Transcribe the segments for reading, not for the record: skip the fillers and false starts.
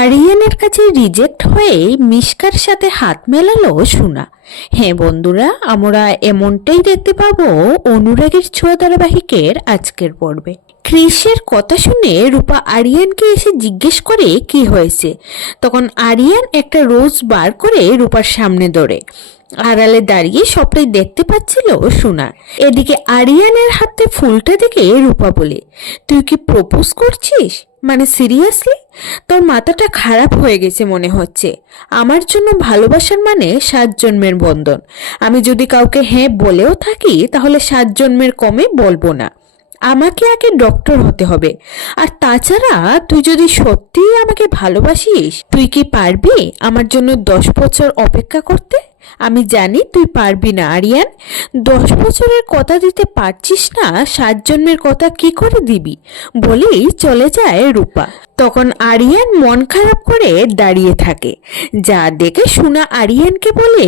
আরিয়ানের কাছে রিজেক্ট হয়ে মিশকার সাথে হাত মেলালো সোনা। হ্যাঁ বন্ধুরা, আমরা এমনটাই দেখতে পাবো অনুরাগের ছোঁয়া ধারাবাহিকের আজকের পর্বে। ক্রিসের কথা শুনে রূপা আরিয়ানকে এসে জিজ্ঞেস করে কি হয়েছে। তখন আরিয়ান একটা রোজ বার করে রূপার সামনে ধরে। আড়ালে দাঁড়িয়ে সবটাই দেখতে পাচ্ছিল সোনা। এদিকে আরিয়ানের হাতে ফুলটা দেখে রূপা বলে, তুই কি প্রপোজ করছিস? মানে সিরিয়াসলি? তোর মাথাটা খারাপ হয়ে গেছে মনে হচ্ছে। আমার জন্য ভালোবাসার মানে 7 জন্মের বন্ধন। আমি যদি কাউকে হ্যাঁ বলেও থাকি তাহলে 7 জন্মের কমে বলবো না। আমাকে আগে ডক্টর হতে হবে। আর তাছাড়া তুই যদি সত্যিই আমাকে ভালোবাসিস, তুই কি পারবি আমার জন্য 10 বছর অপেক্ষা করতে? আমি জানি তুই পারবি না আরিয়ান। 10 বছরের কথা দিতে পারছিস না, 7 জন্মের কথা কি করে দিবি? বলেই চলে যায় রূপা। তখন আরিয়ান মন খারাপ করে দাঁড়িয়ে থাকে। যা দেখে সোনা আরিয়ানকে বলে,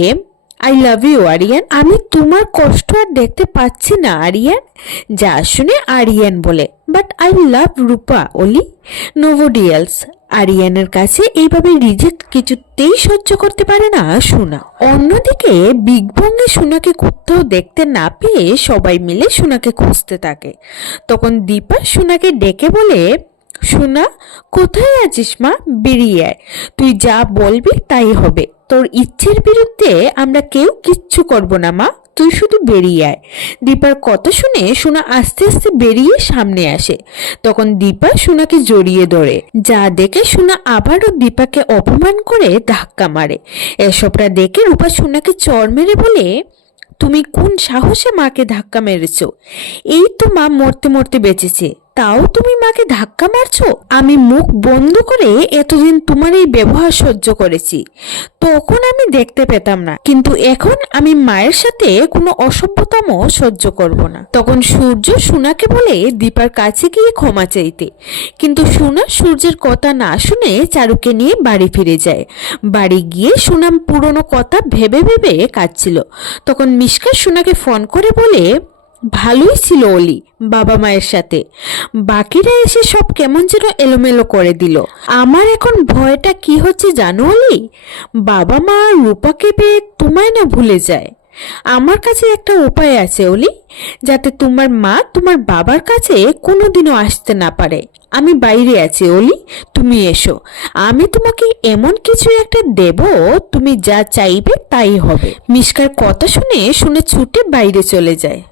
আই লাভ ইউ আরিয়ান। আমি তোমার কষ্ট আর দেখতে পাচ্ছি না আরিয়ান। যা শুনে আরিয়ান বলে, বাট আই লাভ রূপা ওলি, নোবডি এলস। আরিয়ানের কাছে এইভাবে রিজেক্ট কিছুতেই সহ্য করতে পারে না সোনা। অন্যদিকে বিগ বংয়ে সোনাকে কোথাও দেখতে না পেয়ে সবাই মিলে সোনাকে খুঁজতে থাকে। তখন দীপা সোনাকে ডেকে বলে, সোনা কোথায় আছিস মা? বেরিয়ে আয়। তুই যা বলবি তাই হবে। তোর ইচ্ছের বিরুদ্ধে আমরা কেউ কিচ্ছু করব না মা, তুই শুধু বেরিয়ে আয়। দীপার কথা শুনে সোনা আস্তে আস্তে বেরিয়ে সামনে আসে। তখন দীপা সোনাকে জড়িয়ে ধরে। যা দেখে সোনা আবারও দীপাকে অপমান করে ধাক্কা মারে। এসবটা দেখে রূপা সোনাকে চড় মেরে বলে, তুমি কোন সাহসে মাকে ধাক্কা মেরেছ? এই তো মা মরতে মরতে বেঁচেছে, তাও তুমি মাকে ধাক্কা মারছো? আমি মুখ বন্ধ করে এতদিন তোমার এই ব্যবহার সহ্য করেছি, তখন আমি দেখতে পেতাম না, কিন্তু এখন আমি মায়ের সাথে কোনো অসভ্যতামও সহ্য করব না। তখন সূর্য সোনাকে বলে দীপার কাছে গিয়ে ক্ষমা চাইতে, কিন্তু সোনা সূর্যের কথা না শুনে চারুকে নিয়ে বাড়ি ফিরে যায়। বাড়ি গিয়ে সোনা পুরনো কথা ভেবে ভেবে কাঁদছিল। তখন মিশকা সোনাকে ফোন করে বলে, ভালোই ছিল অলি বাবা মায়ের সাথে, বাকিরা এসে সব কেমন যেন এলোমেলো করে দিল। আমার এখন ভয়টা কি হচ্ছে জানো অলি? বাবা মা রূপাকে পেয়ে তোমায় না ভুলে যায়। আমার কাছে একটা উপায় আছে অলি, যাতে তোমার মা তোমার বাবার কাছে কোনোদিনও আসতে না পারে। আমি বাইরে আছি অলি, তুমি এসো। আমি তোমাকে এমন কিছু একটা দেব, তুমি যা চাইবে তাই হবে। মিশকার কথা শুনে ছুটে বাইরে চলে যায়।